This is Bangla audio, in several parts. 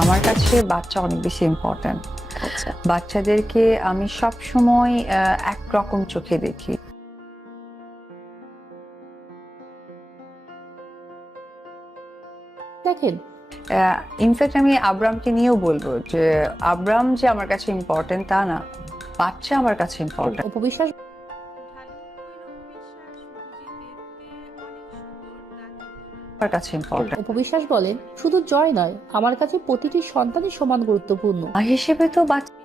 আমার কাছে বাচ্চা অনেক বেশি ইম্পর্ট্যান্ট আচ্ছা। বাচ্চাদেরকে আমি সব সময় একরকম চোখে দেখি। দেখেন। ইনফ্যাক্ট আমি আব্রামকে নিয়েও বলব যে আব্রাম যে আমার কাছে ইম্পর্টেন্ট তা না বাচ্চা আমার কাছে ইম্পর্টেন্ট উপবিশ্বাস আমার কাছে ইম্পর্টেন্ট উপবিশ্বাস বলেন শুধু জয় নয় আমার কাছে প্রতিটি সন্তানই সমান গুরুত্বপূর্ণ। আর হিসেবে তো বাচ্চা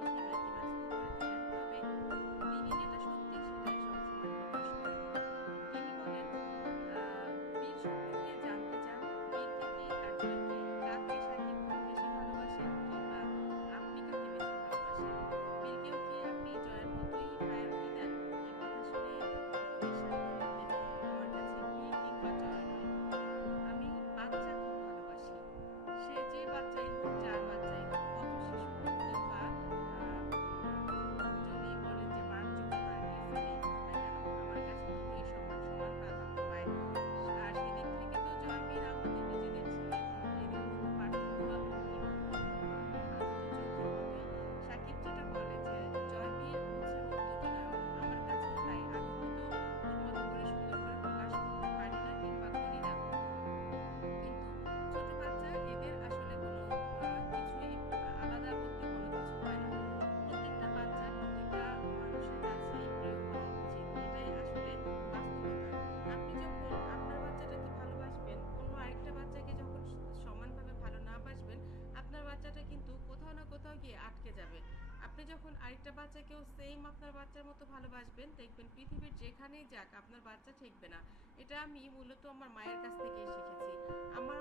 আটকে যাবে। আপনি যখন আরেকটা বাচ্চাকেও সেম আপনার বাচ্চার মতো ভালোবাসবেন, দেখবেন পৃথিবীর যেখানেই যাক আপনার বাচ্চা ঠেকবে না। এটা আমি মূলত আমার মায়ের কাছ থেকেই শিখেছি। আমার